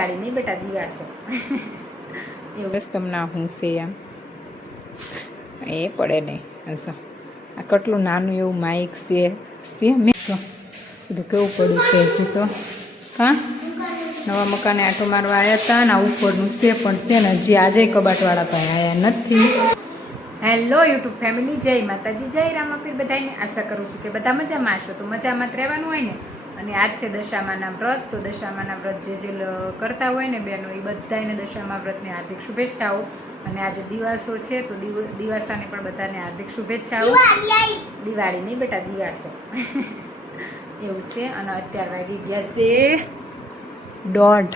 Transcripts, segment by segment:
દિવાળી નહીં બેટા, દિવાસો. એવું બસ તમને હું છે એમ એ પડે નહીં. હસો આ કેટલું નાનું એવું માઇક છે મેં બધું કેવું પડ્યું છે હજી તો. હા, નવા મકાને આટો મારવા આવ્યા હતા ને આ ઉપરનું છે પણ છે ને હજી આજે કબાટવાળા પાસે આવ્યા નથી. હેલો યુટ્યુબ ફેમિલી, જય માતાજી, જય રામાપીર. બધાને આશા કરું છું કે બધા મજામાં હશો. તો મજામાં જ રહેવાનું હોય ને. અને આજ છે દશામાના વ્રત. તો દશામાના વ્રત જે કરતા હોય ને બહેનો, એ બધાને દશામા વ્રતની હાર્દિક શુભેચ્છાઓ. અને આજે દિવાસો છે તો દિવાસાને પણ બધાને હાર્દિક શુભેચ્છાઓ. દિવાળી નહીં બેટા, દિવાસો. એવું છે. અને અત્યારે વાગી ગયા છે દોઢ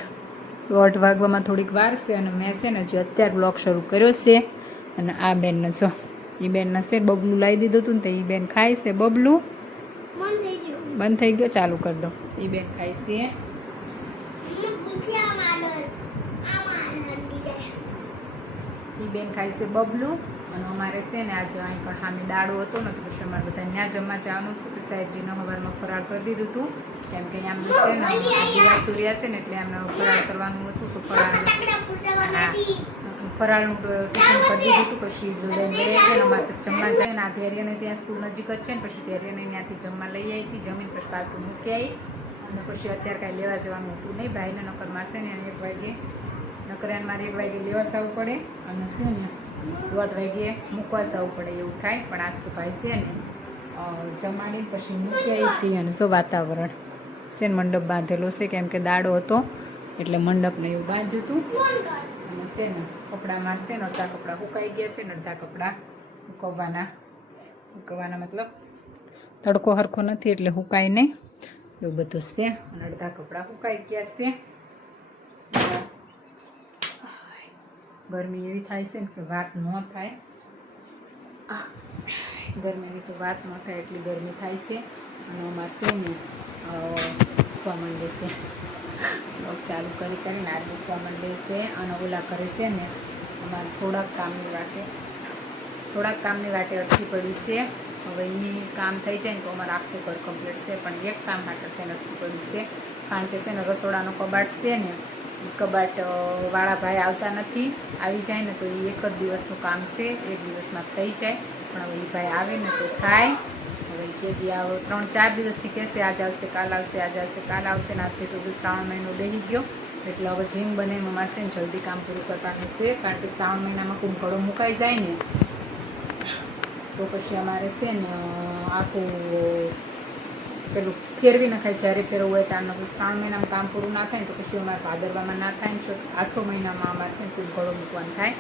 વાગવામાં થોડીક વાર છે. અને મેં છે ને જે અત્યારે બ્લોગ શરૂ કર્યો છે. અને આ બેનને જો, એ બેનને છે બબલું લાવી દીધું હતું ને તો એ બેન ખાય છે. બબલું બંધ થઈ ગયો, ચાલુ કરી દો. એ બેન ખાય છે. એ બેન ખાય છે બબલું. અને અમારે છે ને આજે અહીં પણ સામે દાડો હતો ને તો પછી અમારે બધા ત્યાં જમવા જવાનું હતું. તો સાહેબજીને સવારમાં ફરાળ કરી દીધું હતું. કેમ કે આમ છે ને દિવા સૂર્યા છે ને એટલે આમને ફરાળ કરવાનું હતું. તો ફરાળનું ટિફિન કરી દીધું હતું. પછી લઈને લઈ આવી ને અમારે જમવા જાય ને આ ધૈર્યને ત્યાં સ્કૂલ નજીક જ છે ને પછી ધૈર્યને ત્યાંથી જમવા લઈ આવી હતી. જમીન પછી પાછું મૂકી આવી. અને પછી અત્યારે કાંઈ લેવા જવાનું હતું નહીં. ભાઈને નકર મારશે ને 1 વાગે, નકર એને મારે 1 વાગે લેવા જવું પડે અને છે ને 1:30 વાગે મૂકવા જવું પડે એવું થાય. પણ આજ તો ભાઈ છે ને જમાડીને પછી મૂકી આવી હતી. અને જો વાતાવરણ છે ને મંડપ બાંધેલો છે કેમ કે દાડો હતો એટલે મંડપને એવું બાંધ્યું હતું. અને છે ને કપડાં મારશે ને અડધા કપડાં સુકાઈ ગયા છે ને અડધા કપડાં સુકવવાના મતલબ તડકો સરખો નથી એટલે સુકાય નહીં એવું બધું છે. અને અડધા કપડાં સુકાઈ ગયા છે. ગરમી એવી થાય છે ને કે વાત ન થાય. ગરમીની તો વાત ન થાય એટલી ગરમી થાય છે. અને અમારે છે ને મૂકવા માંડે છે લોક ચાલુ કરીને આ મૂકવા માંડે છે. અને ઓલા કરે છે ને અમારે થોડાક કામની વાટે અટકી પડ્યું છે. હવે એની કામ થઈ જાય ને તો અમારે આખું ઘર કમ્પ્લીટ છે. પણ એક કામ માટે થઈને અટકી પડ્યું છે. કારણ કે છે ને રસોડાનો કબાટ છે ને એ કબાટ વાળા ભાઈ આવતા નથી. આવી જાય ને તો એ એક જ દિવસનું કામ છે, 1 દિવસમાં થઈ જાય. પણ હવે એ ભાઈ આવે ને તો થાય. હવે કે દી આવો 3-4 દિવસથી કહેશે આજ આવશે કાલ આવશે, આજ આવશે કાલ આવશે. ને આજથી તો શ્રાવણ મહિનો બેસી ગયો એટલે હવે જેમ બને એમ અમારે છે ને જલ્દી કામ પૂરું કરવાનું છે. કારણ કે શ્રાવણ મહિનામાં કુંભકળો મુકાઈ જાય ને તો પછી અમારે છે ને આખું પેલું ફેરવી નખાય. જ્યારે ફેરવું હોય ત્યારનું શ્રાવણ મહિનામાં કામ પૂરું ના થાય ને તો પછી અમારે ભાદરવામાં ના થાય ને આસો મહિનામાં અમારે છે ને કુંભકળો મૂકવાનું થાય.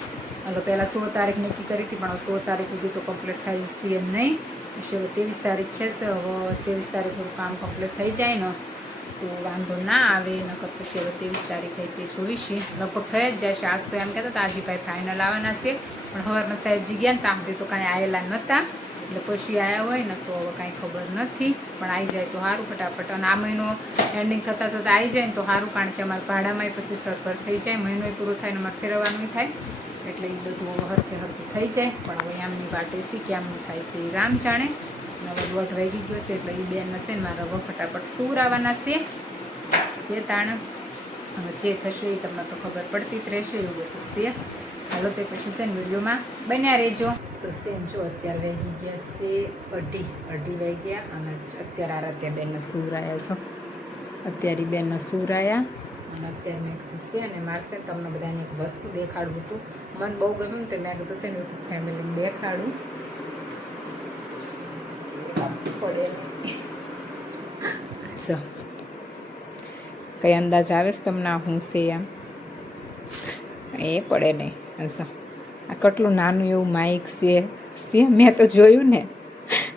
એટલે પહેલાં 16 તારીખ નક્કી કરી હતી પણ 16 તારીખ સુધી તો કમ્પ્લીટ થાય છે નહીં. પછી હવે 23 તારીખ થશે. હવે 23 તારીખ થોડું કામ કમ્પ્લીટ થઈ જાય ને તો વાંધો ના આવે. નકર પછી હવે 23 તારીખે તે જોઈશે. લગભગ થઈ જ જાય છે. આજ તો એમ કહેતા હતા આજીભાઈ ફાઇનલ આવવાના છે. પણ સવારમાં સાહેબજી ગયા ને ત્યાં સુધી તો કાંઈ આવેલા નહોતા. એટલે પછી આવ્યા હોય ને તો હવે કાંઈ ખબર નથી. પણ આવી જાય તો સારું ફટાફટ. અને આ મહિનો એન્ડિંગ થતાં આવી જાય ને તો સારું. કારણ કે અમારે ભાડામાંય પછી સરભર થઈ જાય. મહિનો પૂરો થાય ને અમારે ફેરવવાનું થાય એટલે એ બધું હરખે થઈ જાય. પણ હવે આમની વાટે છે કેમનું થાય છે રામ જાણે. હવે 1:30 વાગી ગયો છે એટલે એ બેન હશે ને મારા હવે ફટાફટ સુવરાવાના છે તાણ. હવે જે થશે એ તમને તો ખબર પડતી જ રહેશે એવું બધું છે. હાલો તે પછી છે ને વિડીયોમાં બન્યા રહેજો. તો સેમ જો અત્યારે વાગી ગયા છે 2:30 વાગ્યા. અને અત્યારે આરાધ્યા બેનને સુવરાયા છો. અત્યારે બેનને સુવરાયા. અને અત્યારે મેં કીધું છે અને મારશે તમને બધાને એક વસ્તુ દેખાડવું હતું. મને બહુ ગમ્યું ને તો મેં કીધું છે ને યુટ્યુબ ફેમિલીને દેખાડું પડે. સો કઈ અંદાજ આવે છે તમને હું છે એમ એ પડે નહીં. હસો આ કેટલું નાનું એવું માઇક છે મેં તો જોયું ને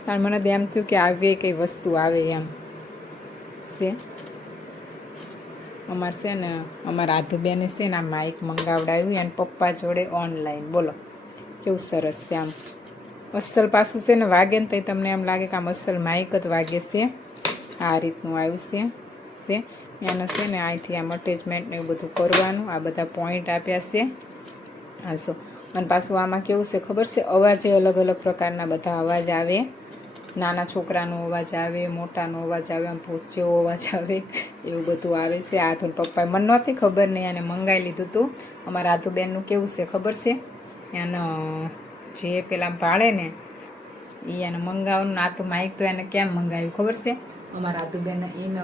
કારણ મને તો એમ થયું કે આવી કઈ વસ્તુ આવે એમ છે. અમારે છે ને અમારા આધુબેને છે ને આ માઇક મંગાવડાવ્યું એને પપ્પા જોડે ઓનલાઈન. બોલો કેવું સરસ છે. આમ અસલ પાછું છે ને વાગે ને તો તમને એમ લાગે કે આમ અસલ માઇક જ વાગે છે. આ રીતનું આવ્યું છે એને છે ને અહીંથી આમ અટેચમેન્ટ ને એવું બધું કરવાનું. આ બધા પોઈન્ટ આપ્યા છે. હાસો અને પાછું આમાં કેવું છે ખબર છે અવાજે અલગ અલગ પ્રકારના બધા અવાજ આવે. નાના છોકરાનો અવાજ આવે, મોટાનો અવાજ આવે, આમ ભૂત જેવો અવાજ આવે, એવું બધું આવે છે. આ તો પપ્પાએ મને નહોતી ખબર, નહીં આને મંગાવી લીધું હતું. અમારા આધુબેનનું કેવું છે ખબર છે, એને જે પેલા ભાળે ને એ એને મંગાવવાનું. આ તો માઇક તો એને કેમ મંગાવ્યું ખબર છે, અમારા આધુબેન એને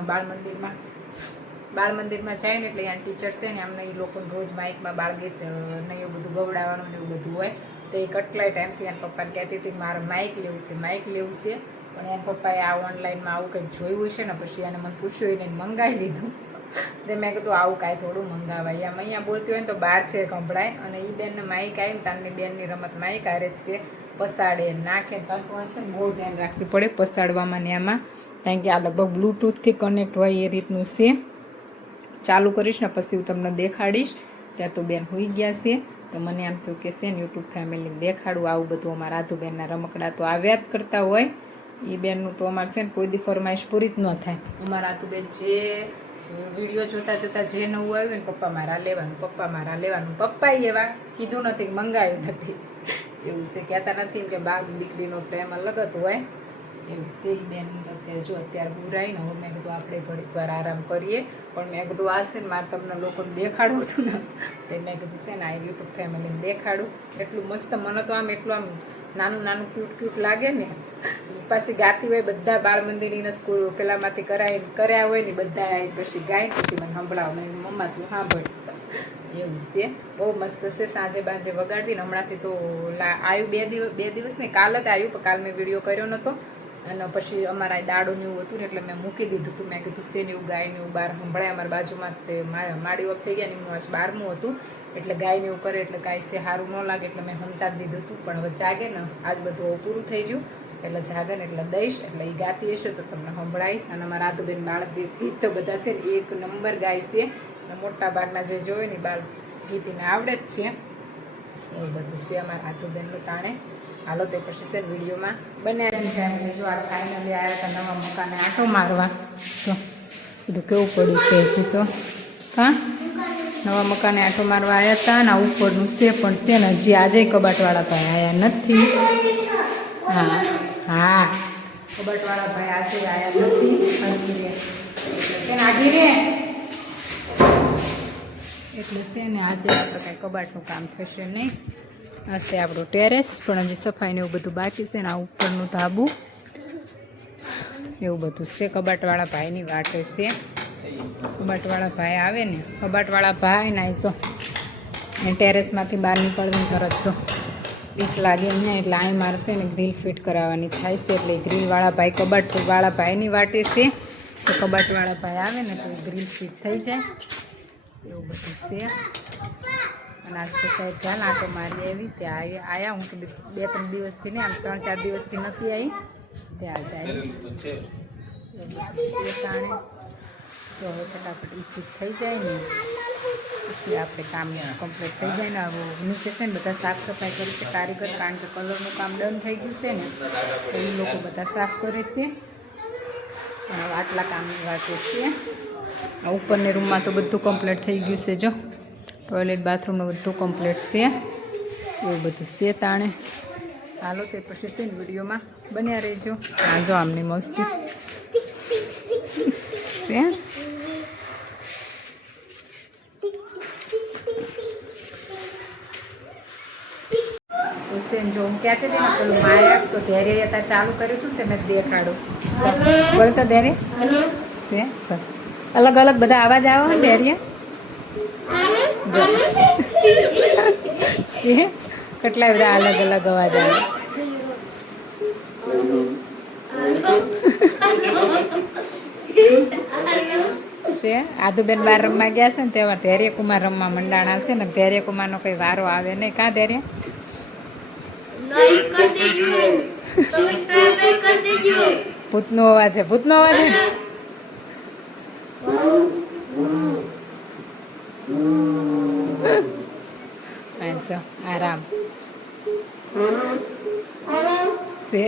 બાળ મંદિરમાં જાય ને એટલે અહીંયા ટીચર છે ને અમને એ લોકોને રોજ માઇકમાં બાળગીત ને એવું બધું ગવડાવવાનું ને એવું બધું હોય. તો એ કેટલાય ટાઈમથી એના પપ્પાને કહેતી હતી મારે માઇક લેવું છે. પણ એના પપ્પાએ આ ઓનલાઈનમાં આવું કંઈક જોયું છે ને પછી એને મને પૂછ્યું એને મંગાવી લીધું. તો મેં કીધું આવું કાંઈ થોડું મંગાવાય, આમ અહીંયા બોલતી હોય ને તો બહાર છે સંભળાય. અને એ બેનને માઇક આવી ને તારની બેનની રમત માઇક હારે જ છે, પસાડે નાખે પાછું છે ને બહુ ધ્યાન રાખવી પડે પસાડવામાં ને આમાં, કારણ કે આ લગભગ બ્લૂટૂથથી કનેક્ટ હોય એ રીતનું છે. ચાલુ કરીશ ને પછી હું તમને દેખાડીશ. ત્યાં તો બેન હોઈ ગયા છે, તો મને આમ તો કે છે ને યુટ્યુબ ફેમિલીને દેખાડું. આવું બધું અમારા આધુબેનના રમકડા તો આવ્યા જ કરતા હોય. એ બેનનું તો અમારે છે ને કોઈ દી ફરમાઈશ પૂરી જ ન થાય. અમારા આધુબેન જે વિડીયો જોતા જે નવું આવ્યું ને પપ્પા મારા લેવાનું. પપ્પાએ એવા કીધું નથી કે મંગાવ્યું નથી, એવું છે. કહેતા નથી કે બાપ દીકરીનો પ્રેમ અલગ જ હોય, એવું છે. બેન અત્યારે પૂરાઈને હવે મેં કીધું આપણે ઘડીક વાર આરામ કરીએ. પણ મેં કીધું આ છે ને મારે તમને લોકોને દેખાડવું હતું ને, તે મેં કીધું છે ને આ યુટ્યુબ ફેમિલીને દેખાડું. એટલું મસ્ત, મને તો આમ એટલું આમ નાનું ક્યુટ લાગે ને. પાછી ગાતી હોય, બધા બાળ મંદિરની સ્કૂલ પેલામાંથી કર્યા હોય ને બધા પછી ગાય પછી મને સંભળાવો. મેં મમ્મા તું સાંભળ, એવું છે. બહુ મસ્ત છે. સાંજે બાંજે વગાડવીને હમણાંથી તો આવ્યું 2 દિવસ ને કાલ જ આવ્યું, પણ કાલ મેં વિડીયો કર્યો નહોતો. અને પછી અમારા દાડો ને એવું હતું ને એટલે મેં મૂકી દીધું હતું. મેં કીધું છે ને એવું ગાયને એવું બહાર સંભળાય. અમારા બાજુમાં તે માડી ઓફ થઈ ગયા ને એમનું 12મું હતું એટલે ગાયને એવું કરે એટલે કાંઈ છે સારું ન લાગે એટલે મેં સંતાડી દીધું હતું. પણ હવે જાગે ને આજ બધું પૂરું થઈ ગયું એટલે જાગે ને એટલે દઈશ, એટલે એ ગાતી હશે તો તમને સંભળાવીશ. અને અમારા આધુબેન બાળ ગીત તો બધા છે ને 1 નંબર ગાય છે. અને મોટા ભાગના જે જોવે ને બાળ ગીતીને આવડે જ છે, એવું બધું છે અમારા આધુબેનનું તાણે. હાલો તે પછી છે વિડીયોમાં બન્યા ફેમિલી. જો આ ફાઇનલી આવ્યા હતા નવા મકાને આંટો મારવા. તો બધું કેવું પડ્યું છે હજી તો. હા, નવા મકાને આંટો મારવા આવ્યા હતા ને આ ઉપરનું છે પણ છે ને હજી આજે કબાટવાળા ભાઈ આવ્યા નથી. હા કબાટવાળા ભાઈ આજે આવ્યા નથી. આઘી રે એટલે છે ને આજે આપણે કાંઈ કબાટનું કામ થશે નહીં. હશે આપણું ટેરેસ, પણ હજી સફાઈને એવું બધું બાકી છે ને આ ઉપરનું ધાબુ એવું બધું છે. કબાટવાળા ભાઈની વાટે છે. કબાટવાળા ભાઈ આવે ને, કબાટવાળા ભાઈ નાઈશો એ ટેરેસમાંથી બહાર નીકળવીને તરત છો બીક લાગે અહીંયા એટલે અહીં મારશે ને ગ્રીલ ફિટ કરાવવાની થાય છે. એટલે ગ્રીલવાળા ભાઈ કબાટવાળા ભાઈની વાટે છે. તો કબાટવાળા ભાઈ આવે ને તો ગ્રીલ ફિટ થઈ જાય, એવું બધું છે. અને આજ તો સાહેબ ચાલ આંટો મારી આવી ત્યાં આવ્યા. હું તો 2-3 દિવસથી નહીં, આમ 3-4 દિવસથી નથી આવી, ત્યાં જ આવી. તો હવે ફટાફટ એ ફિટ થઈ જાય ને પછી આપણે કામ કમ્પ્લીટ થઈ જાય ને. હવે નીચે છે ને બધા સાફ સફાઈ કરે છે કારીગર, કારણ કે કલરનું કામ ડન થઈ ગયું છે ને તો એ લોકો બધા સાફ કરે છે. અને આટલા કામની વાત છે. ઉપરની રૂમમાં તો બધું કમ્પ્લીટ થઈ ગયું છે. જો ટોયલેટ બાથરૂમનું બધું કમ્પ્લીટ છે, એવું બધું છે તાણે. હાલો તે પછી છે ને વિડીયોમાં બન્યા રહેજો. હા જો આમની મસ્તી છે. જો હું કહેતી હતી ને પેલું માયા તો ધૈર્ય હતા ચાલુ કર્યું હતું ને તે મેં દેખાડું બોલતા ધૈર્ય છે. સર અલગ અલગ બધા અવાજ આવે ને ધૈર્ય છે. કેટલા બધા અલગ અલગ અવાજ આવે છે. આદુબેન બાર રમવા ગયા છે ને તેમાં ધૈર્યકુમાર રમવા મંડાણા છે ને ધૈર્યકુમારનો કંઈ વારો આવે નહીં. કાં ધૈર્ય ભૂતનો અવાજ છે, ભૂતનો અવાજ છે. આરામ છે.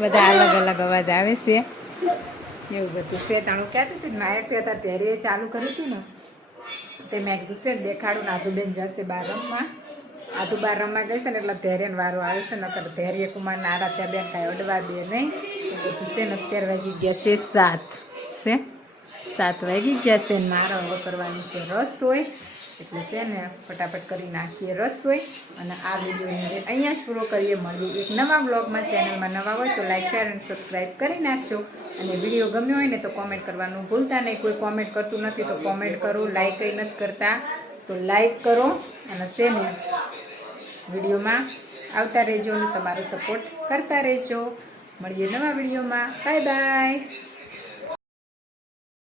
બધા અલગ અલગ અવાજ આવે છે. એવું બધું છે. તાણું કહેતી હતી નાયક હતા ત્યારે ચાલુ કરી હતી ને તે મેં કીધું છે દેખાડું ને આધુબેન જશે બાર રમવા. આધુ બાર રમવા ગઈ છે ને એટલે ધૈર્યનો વારો આવે છે. નકર ધૈર્ય કુમાર નારા ત્યાં બેન કાંઈ અડવા દે નહીં. એ બધું છે ને 11 વાગી ગયા છે 7 છે 7 વાગી ગયા છે. મારો હવે કરવાની છે રસોઈ. એટલે છે ને ફટાફટ કરી નાખીએ રસોઈ. અને આ વિડીયોને અહીંયા જ પૂરો કરીએ. મળીએ એક નવા બ્લોગમાં. ચેનલમાં નવા હોય તો લાઈક શેર અને સબસ્ક્રાઈબ કરી નાખજો. અને વિડીયો ગમ્યો હોય ને તો કોમેન્ટ કરવાનું ભૂલતા નહીં. કોઈ કોમેન્ટ કરતું નથી તો કોમેન્ટ કરો. લાઈક કંઈ નથી કરતા તો લાઈક કરો. અને છે ને વિડીયોમાં આવતા રહેજો અને તમારો સપોર્ટ કરતા રહેજો. મળીએ નવા વિડીયોમાં. Bye bye.